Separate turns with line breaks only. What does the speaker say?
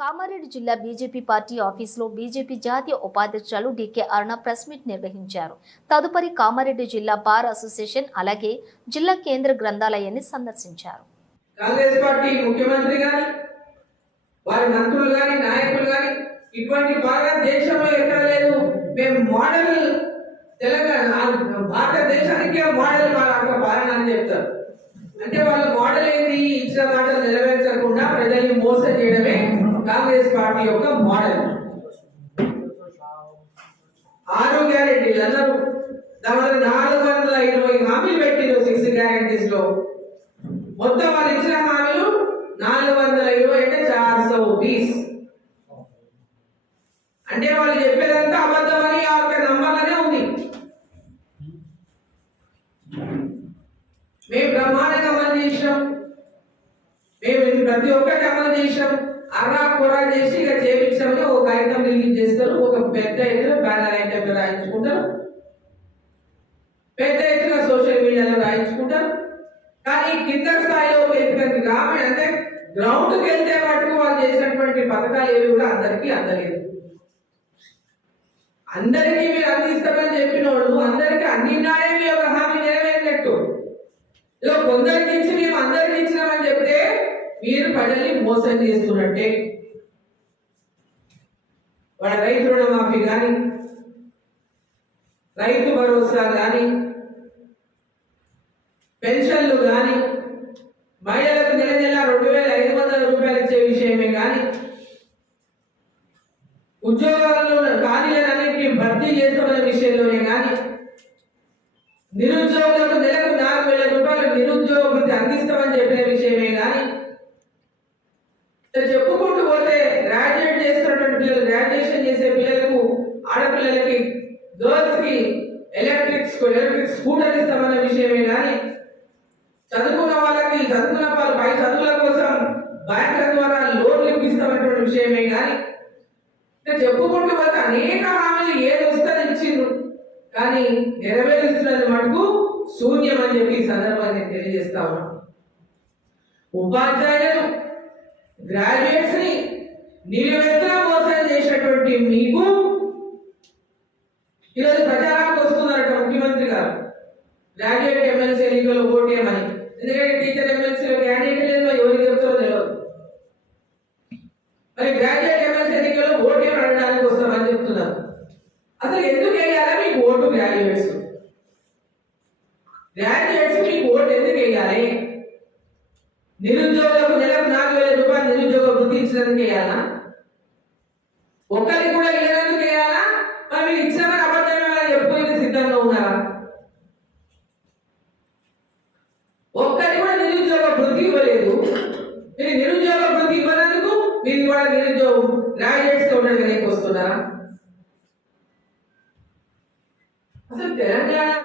కామారెడ్డి జిల్లా BJP party ఆఫీసులో BJP జాతీయ ఉపాధ్యక్షులు డికే అరుణ ప్రెస్ మీట్ నిర్వహించారు. తదుపరి కామారెడ్డి జిల్లా బార్ అసోసియేషన్ అలాగే జిల్లా కేంద్ర గ్రంథాలయాన్ని సందర్శించారు.
కాంగ్రెస్ పార్టీ ముఖ్యమంత్రి గాని వారి మంత్రులు గాని నాయకులు గాని ఇటువంటి బాగా దేశంలో ఎక్కడ లేదు. మేము మోడల్ తెలంగాణ భారతదేశానికి మోడల్ మా పాలన అని చెప్తారు. అంటే వాళ్ళు మోడల్ ఏంది? ఇచ్చిన మాటలు నెరవేర్చకుండా ప్రజల్ని మోసం చేయడమే కాంగ్రెస్ పార్టీ యొక్క మోడల్. ఆరు గ్యారెంటీలు అన్నారు దాని నాలుగు వందల ఇరవై హామీలు పెట్టిండ్రు సిక్స్ గ్యారెంటీస్లో. మొత్తం వాళ్ళు ఇచ్చిన హామీలు నాలుగు వందల ఇరవై అంటే చార్ సో బీస్. అంటే వాళ్ళు చెప్పేదంతా అబద్ధమని ఆ యొక్క నంబర్లోనే ఉంది. మేము బ్రహ్మాండంగా అమలు చేసినాం. మేము ఇది ప్రతి ఒక్కటి అమలు చేసినాం. అర్రా కూర చేసి ఇక చేయించమని ఒక కాగితం రిలీజ్ చేస్తారు. ఒక పెద్ద ఎత్తున బ్యానర్ ఐటమ్ రాయించుకుంటారు. పెద్ద ఎత్తున సోషల్ మీడియాలో రాయించుకుంటారు. కానీ కింద స్థాయిలో ఎత్తున గ్రామీణ అంటే గ్రౌండ్కి వెళ్తే మటుకు వాళ్ళు చేసినటువంటి పథకాలు ఏవి కూడా అందరికీ అందలేదు. అందరికీ మీరు అందిస్తామని చెప్పినోడు అందరికీ అందినాడే మీ యొక్క హామీ నెరవేరినట్టు. ఇలా కొందరికి ఇచ్చి మేము అందరికి ఇచ్చినామని చెప్తే మీరు ప్రజల్ని మోసం చేస్తున్నట్టే. వాళ్ళ రైతు రుణమాఫీ కానీ రైతు భరోసా కానీ పెన్షన్లు కానీ మహిళలకు నెల నెల రెండు వేల ఐదు వందల రూపాయలు ఇచ్చే విషయమే కానీ ఉద్యోగాల్లో ఖాళీలన్నింటినీ భర్తీ చేస్తున్న విషయంలోనే కానీ నిరుద్యోగులకు నెలకు నాలుగు వేల రూపాయలు నిరుద్యోగ వృత్తి అందిస్తామని చెప్పిన విషయం చెప్పుకుంటూ పోతే గ్రాడ్యుయేట్ చేస్తున్నటువంటి పిల్లలు గ్రాడ్యుయేషన్ చేసే పిల్లలకు ఆడపిల్లలకి గర్ల్స్కి ఎలక్ట్రిక్ ఎలక్ట్రిక్ స్కూటర్ ఇస్తామన్న విషయమే కానీ చదువుకున్న వాళ్ళకి చదువుకున్న వాళ్ళు పై చదువుల కోసం బ్యాంకుల ద్వారా లోన్లు ఇప్పిస్తామన్నటువంటి విషయమే కానీ చెప్పుకుంటూ పోతే అనేక హామీలు ఏది ఇచ్చిండ్రు. కానీ నెరవేరుస్తున్నది మటుకు శూన్యం అని చెప్పి ఈ సందర్భాన్ని తెలియజేస్తా ఉన్నాం. ఉపాధ్యాయులు గ్రాడ్యుయేట్స్ని నిలువెత్తున మోసం చేసినటువంటి మీకు ఈరోజు ప్రచారానికి వస్తున్నారట ముఖ్యమంత్రి గారు. గ్రాడ్యుయేట్ ఎమ్మెల్సీ ఎన్నికల్లో ఓటేయమని ఎందుకంటే టీచర్ ఎమ్మెల్సీలో గ్రాడ్యుయేట్ లేదు ఎవరికి చెప్తారో తెలియదు మరి గ్రాడ్యుయేట్ ఎమ్మెల్సీ ఎన్నికల్లో ఓటేయమని అడగడానికి వస్తామని చెప్తున్నారు. అసలు ఎందుకు వేయాలా మీకు ఓటు గ్రాడ్యుయేట్స్ గ్రాడ్యుయేట్స్ మీకు ఓటు ఎందుకు వేయాలి? నిరుద్యోగులకు నెలకు నాలుగు వేల రూపాయలు నిరుద్యోగ వృత్తి ఇచ్చినందుకు వేయాలా? ఒక్కరికి కూడా ఇవ్వడానికి వేయాలా? మరి మీరు ఇచ్చినామని అబద్ధమే చెప్పుకునే సిద్ధంగా ఉన్నారా? ఒక్కరి కూడా నిరుద్యోగ వృత్తి ఇవ్వలేదు. మీరు నిరుద్యోగ వృత్తి ఇవ్వనందుకు మీరు ఇవాళ నిరుద్యోగం గ్రాడ్యుయేట్స్ ఉండడానికి వస్తున్నారా? అసలు తెలంగాణ